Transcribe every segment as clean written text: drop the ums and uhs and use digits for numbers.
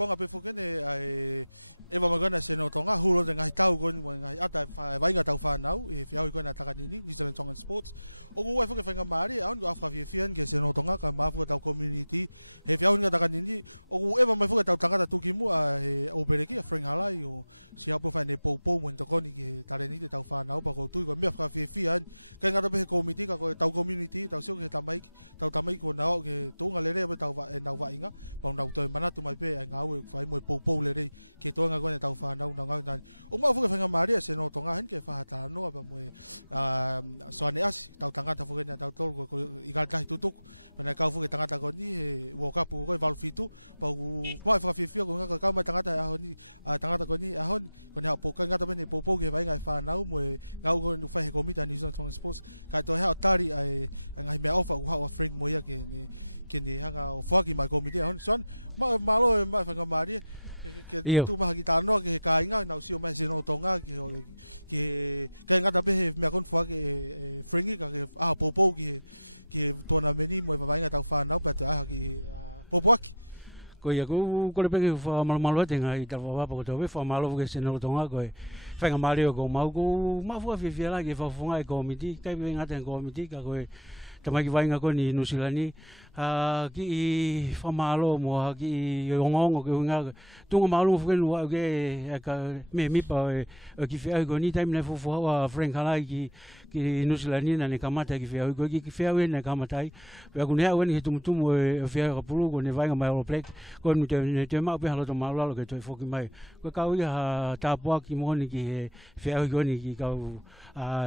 con la persona que eva magana se no toma furo de Natal con ngata vai ngata pana e hoy con ata ni que le toma sport o huwa que venga mari ando hasta bien que se no toma para para la community e de hoy ata ni o huwa que me fue ata cara tu timo o berekia para aí que a pouca ne pouco muito con para ni ta pana para o tu que para ter aí tem nada bem community na com tal community tal so também por não que tu galera vai tal vai não ou não tô para tu mais bem não vai pouco le dona agora está falando uma coisa que a Maria se não toma gente para nova Sonia está matando bem na togo gata tudo na casa que está com o capo vai dar tudo o quatro oficiais não está vai estar a com ele agora na pouca gata bem um pouco que vai estar não não vou no faz comida de São Francisco vai tocar cari aí da ofa o spring boy que tem na fogo vai comida antes malo é mais com a Maria io ko ia ko le peke fa malo tenga i ta fa pa ko fa malo ke se no tonga ko fa nga mario ko mau ko ma fu fi la ke fa funga e komiti kai venga ten komiti ka ko tamai ki vai nga ko ni nusilani ki fa malo mo ki ngong ko nga tunga malo fu lu ke ka me pa ki fa ko ni time ne fu wa frank hala ki nusilani na ne kamata ki fa ko ki fa we ne kamata ai pe ko ne a wen ki tum fa ka pulu ko ne vai nga malo plek ko nu te ma pe halo to malo lo ke to fo ki mai ko ka u ya ta po ki mo ni ki fa ko ni ki ka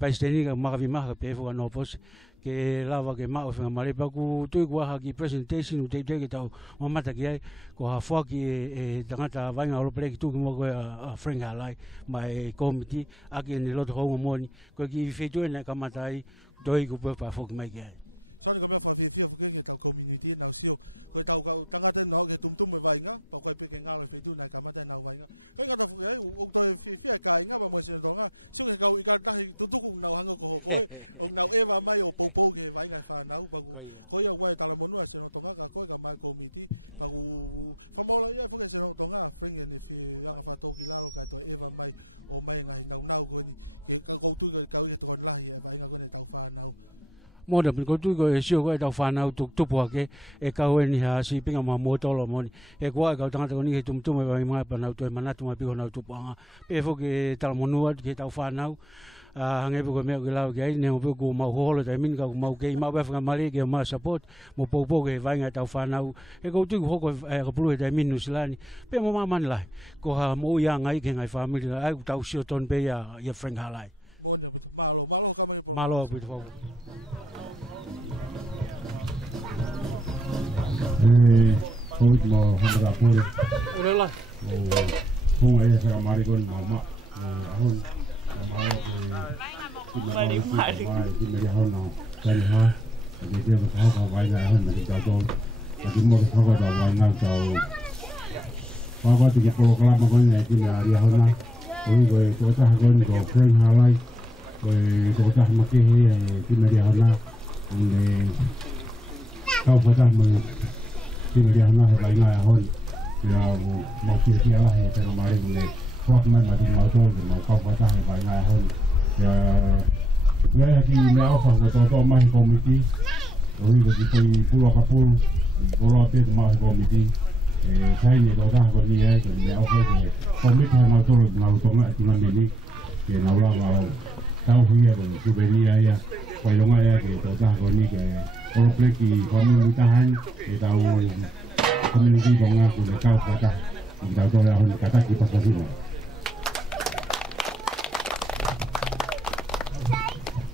pa steni ka ma vi ma pe fo no pos ke lava ke ma o fa mare pa ku tu ku ha ki presentation u te ke tau o mata ki ai ko ha fo ki e tangata vai nga lo plek tu mo ko a friend alai mai committee a ki ni lo to ho mo ni ko ki fe tu na kamata ai doi ku pa fo ki mai ki ai sorry ko me fa ti ti ke ta community na sio ko tau ka tangata no ke tum vai nga to ko pe ke nga lo fe tu na kamata na vai nga pe nga to ke u to fi ka nga ba mo se do nga su ke ka u ka ta tu ku na ha ngo ko o na e va mai o po ke vai nga ta na u ba ko yo ko ta la mo nu se no to nga ka ko ka mai committee ka u fa mo la ya porque se no to nga bring in if ya fa to ki la ka to e va mai o mai na na ko ni ke ko tu ka u to la ya vai nga ko ne ta fa na mo da ko tu ko sio ko ta fa na tu po ke e ka we ni ha si pinga ma mo to lo mo ni e ko ka ta ko ni tum mai pa na to mana tu ma pi na tu pa pe fo ke ta mo nu ke ta fa na nge ko me ke la ke ne mo ko ma ho lo ta min ka mo ke ma ba fa ma le ke ma support mo po ke va nga ta fa na e ko tu ko ko plu ta min nu silani pe mo ma man lai ko ha mo ya ngai ke ngai family ai ta sio ton pe ya friend halai malo pu fo Hoy mo handa pure. Urela. Kung ay sa marigon mama. Ahon. Mari. Di mari ahon no. Kani ha. Di dia ko ha vai na ahon na ka do. Di mo ko ha da vai na ka. Papa ti ko kala mo ko ni di na ri ahon na. Oi go ko ta ha gon go friend halai. Ko ta ma ke di mari ahon na. Ni kau pada mo tinggal na hai ngai hon ya mau kira lah ya pero mari ni kau mana mati mau tu mau kau pada hai ngai hon ya ki me ofa ko mai komiti oi ko ki pulo kapul pulo te mai komiti kai ni do da ko ni ai ko me ofa ni komiti mau tu ngai ni ke na la mau tau hui ko ku beni ya ko lo ngai ke do da ko ni ke kalau pergi kami tahan kita komuniti bangga kita tahu kata kita tahu yang kata kita semua.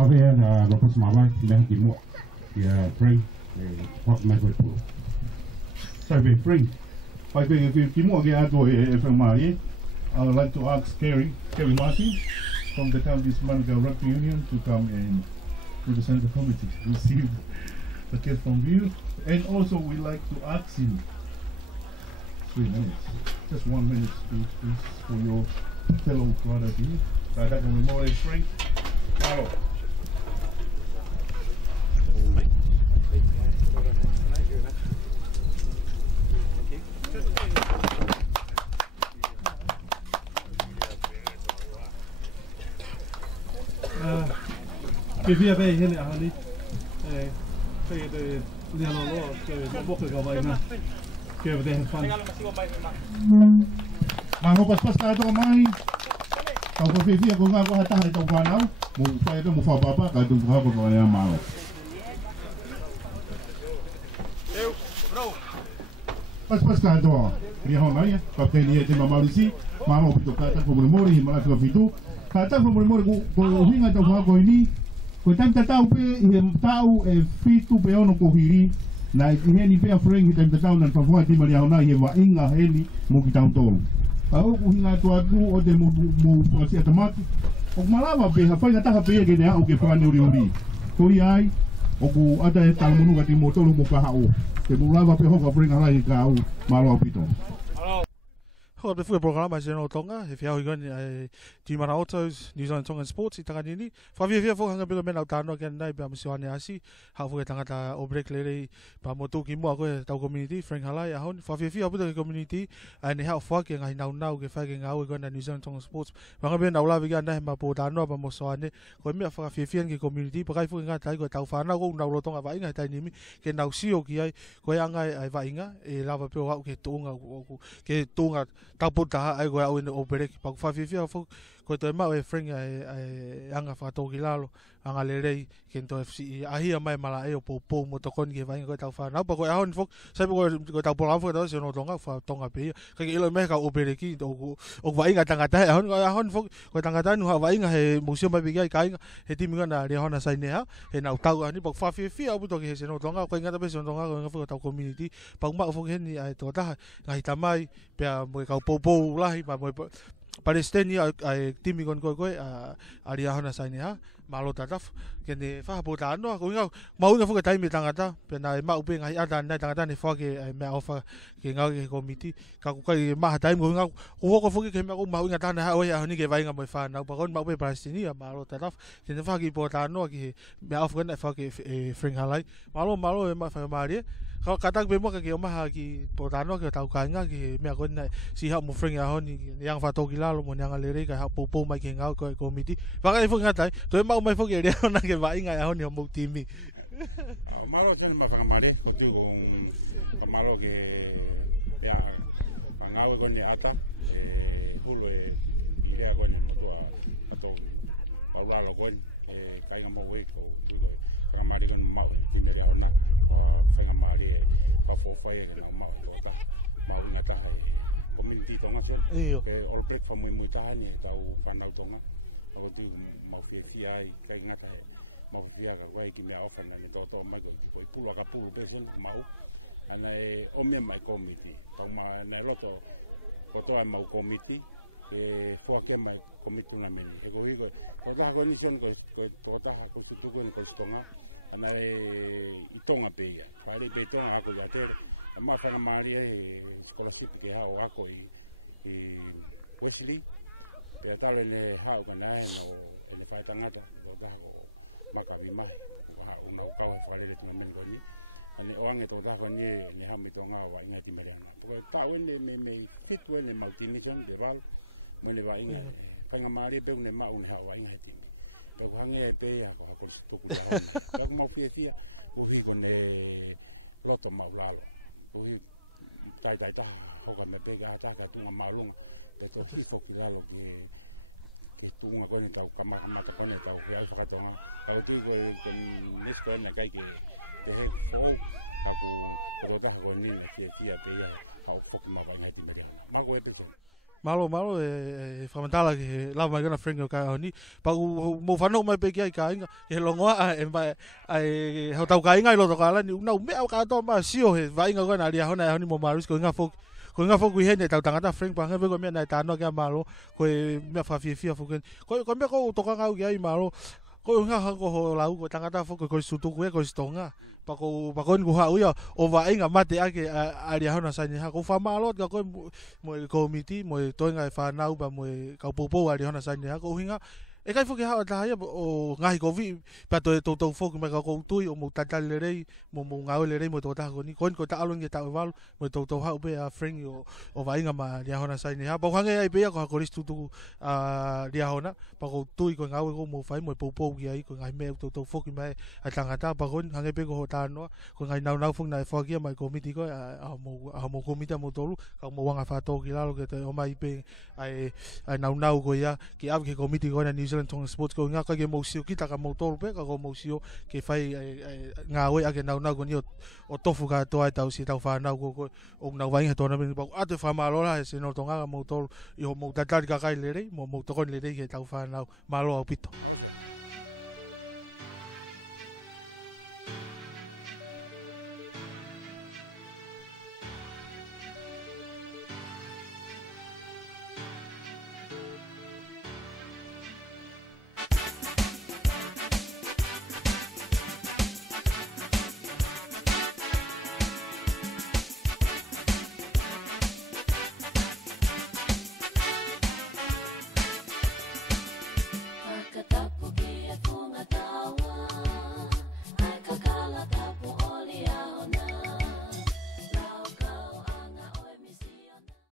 Apa ya lepas malam dah timur ya free hot micro. Sorry free. Pai timur dia tu FMI. I would like to ask Kerry Martin from the County Manga Rugby Union to come and represent the committee. Receive the kid from you, and also we like to ask him 3 minutes, just 1 minute speech, please, for your fellow brother here. That will be more than free. Hello. via bei hene ahani. Pei de Leonolo ke bokke ka vai na. Ke de fan. Mango pas ka to mai. Kau ko via ko nga ko hata ha to panau. Mo pai to mo fa papa ka tu ha ko ya mau. Pas ka to. Ria hona ia. Ka pe ni te mamalisi. Mama pito ka ta ko mo mori mala ko fitu. Ka ta ko mo mori ko hinga to ha ko ni. Ko tanta tau pe i tau e fitu pe ono ko hiri. Na i heni pe a freng i tanta tau na tawha ti mali hona i wa inga heli mo ki tau tolu. Au ko hinga to atu o de mo pasi atamati. O malava pe ha fai ta pe ke ne au ke fani uri. Ko ai o ku ada e tau monu ka ti mo tolu mo ka hao. Te mo lava pe ho ka freng ala i ka au malo pito. Ho be fu programa General Tonga, if you going to Mana Autos, New Zealand Tonga Sports I takanini. Fa via fo hanga pelo mena tano ke nai ba msiwane asi, ha fu tangata o break lere ba motu ki mo ko tau community, Frank Halai ahon, fa via abu community and ha fa ke ngai nau ke fa ke ngau ko na New Zealand Tonga Sports. Ba ngabe na ula viga na ma po tano ba msowane, ko me fa via ke community, ba kai fu nga tai ko tau fa na ko na ro tonga ba inga tai nimi ke nau sio ki ai ko anga ai va inga e lava pe o ke tonga ke tonga taputa ai go au in operate pa fa fia fo ko to ma e freng ai anga fa to kilalo anga lerei kento FC ahia mai mala e o po mo to kon ke vai ko tau fa na pa ko ahon fo sai ko tau pola fo to se no tonga fa tonga pe ka ilo me ka operate ki o vai nga tanga ta ahon fo ko tanga ta nu ha vai nga he museum ba bigai kai he timi nga re hona sai ne ha he na tau ani pa fa fia bu to ke se no tonga ko nga ta be se no tonga ko nga fo tau community pa ma fo ke ni ai to ta ngai tamai pe mo ka po lahi pa mo Palestini ai timi kon ko ari hona sai ne ha malo tataf ke ne fa po ta no ko nga mau nga fo ka tai me tangata pe na ma upe ngai ada na tangata ni fo ke me ofa ke nga ke komiti ka ko kai ma tai mo nga ko fo ke me ko mau nga ta na ha o ya ni ke vai nga mo fa na pa kon ma upe Palestini malo tataf ke ne fa ki po ta no ke me ofa na fa ke Frank Halai malo ma fa mari kalau kata bemo ke oma ki potano ke tau kanga ki me akon na si ha mo freng ahon yang fato kilalo mo yang alere ka popo mai ke ngau ko komiti baka ifo ngatai to ma mai fo ke re na ke vai nga ahon mo timi malo chen ma fanga mare ko tu con malo ke ya ngau ko ni ata hulo ile ko ni to ato paula lo ko kai nga mo we ko tu ko fanga mare ko ma timi re ona fanga mari pa fo fai na ma ta ma una ta community tonga sen ke all break fa muy ta ni tau pana tonga o di ma fi ai kai ngata ma fi ga vai ki me ofa na ni to ma ko pulo ka pulo pe sen ma ana o me mai committee pa ma na loto ko to ma committee ke fo ke mai committee na men e ko ko ta ko ni sen ko to ta ko su ko ni ko tonga ana itonga pe ia pare pe tonga ako ya ter ma fa mari scholarship ke ha o ako i Wesley pe tale ne ha o kana no ne fa tangata do da ko maka bi mai ha una ka fa le te men ko ni ani o ange to da ko ni ha mi tonga wa inga ti merena ko ta wene me fit wene multination de val mo ne va inga fa mari pe ne ma un ha wa inga ti ko hange pe ya ko to ku ya ko mo fia ko hi ko ne loto maulalo ko hi tai ta ho ka me pe ga ta ka tu ma long pe to ti ko ki lo ke tu nga ko ni ta ka ma ta ko ne ta ya fa ka to ka ti ko ni ko na kai ke te he ko ko ta ko ni na ki pe ya ha o fo ma ba ngai ti me ma ko e pe malo famentala ke la mai gana Frank ka oni pa mo fano mai pe ki ka inga ke longoa ai ho tau ka inga lo to kala ni na me ka to ma sio he vai inga gana ria hona ni mo marus ko inga fo ku hene tau tangata Frank pa ngave ko me na ta no ke malo ko me fa fia fo ko me ko to ka ngau ki ai malo ko nga ko ho lau ko tangata fo ko sutu ko stonga pa ko ha uya o va inga mate ake ari hona sa ni ha ko fa malo ka ko mo committee mo to nga fa nau ba mo ka popo ari hona sa ni ha ko hinga E kai foki hawa tahia o ngahi kovi pa to to foki me ka ko tui o mo tatal le rei mo ngau le rei mo to ta ko ni kon ko ta alon ge ta val mo to ha be a friend o vainga ma ria hona sai ni ha pa hange ai be ko ristu tu a ria hona pa ko tui ko ngau ko mo fai mo po gi ai ko ngai me to foki mai a tanga ta pa kon hange be ko ta no ko ngai nau fong na foki mai komiti ko a mo komiti mo tolu ka mo wanga fa to ki lalo ke te o mai pe ai nau ko ya ki av ke komiti ko na New Zealand Tonga Sports ko nga ka ge mo sio kita ka mo tolu pe ka ko mo sio ke fai nga we ake nau ko ni o tofu ka to ai tau si tau fa nau ko o nau vai he to na me pa ate fa malo la se no tonga mo tolu i mo tatar ka kai le rei mo to kon le rei ke tau fa nau malo au pito